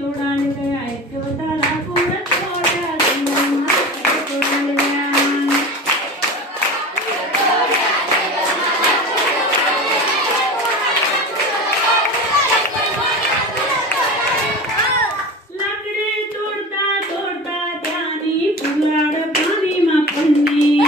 तोडाले गया ऐकवताला कुड तोड्या जंगल मालाकडे तोडाले गया लाकडी तोडता तोडता त्यानी कुऱ्हाड पाणीमा पडली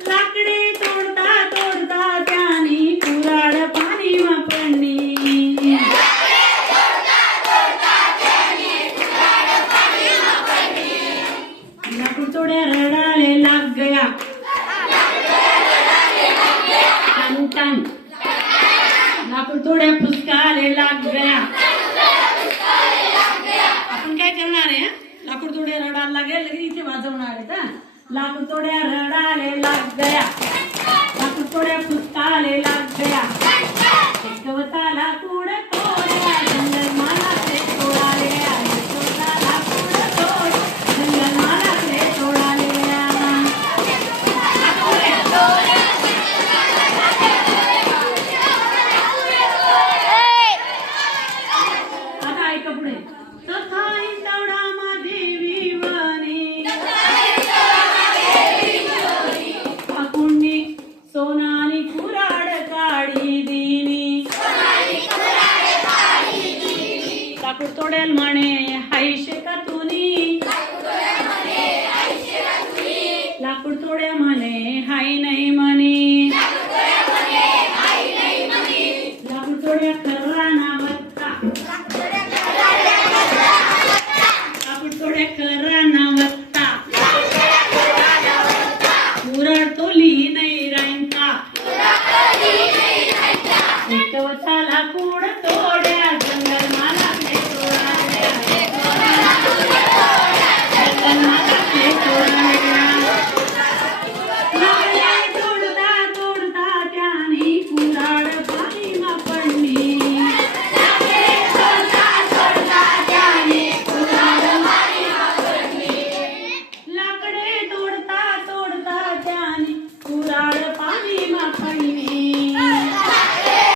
लाकडी तोडता तोडता त्यानी कुऱ्हाड पाणीमा पडली लाकूड तोड्या रडाले लाग गया टन टन लाकूड तोड्या फुसकाले लाग गया आपण काय करणार आहे लाकूड तोड्या रडायला लागेल लगेच इथे वाजवणार आहे का लाकूड तोड्या रडाले लाग गया लाकूड तोड्या फुसकाले लाग गया ऐकवताला कुड तोड्या जंगल मालाकडे तोडाले गया ऐकवताला कुड तोड जंगल मालाकडे तोडाले गया आता ऐका पुढे तथाई तवडा देवी वने अकुंडी सोनानी कुराड काढी दिनी लाकूड तोडेल म्हणे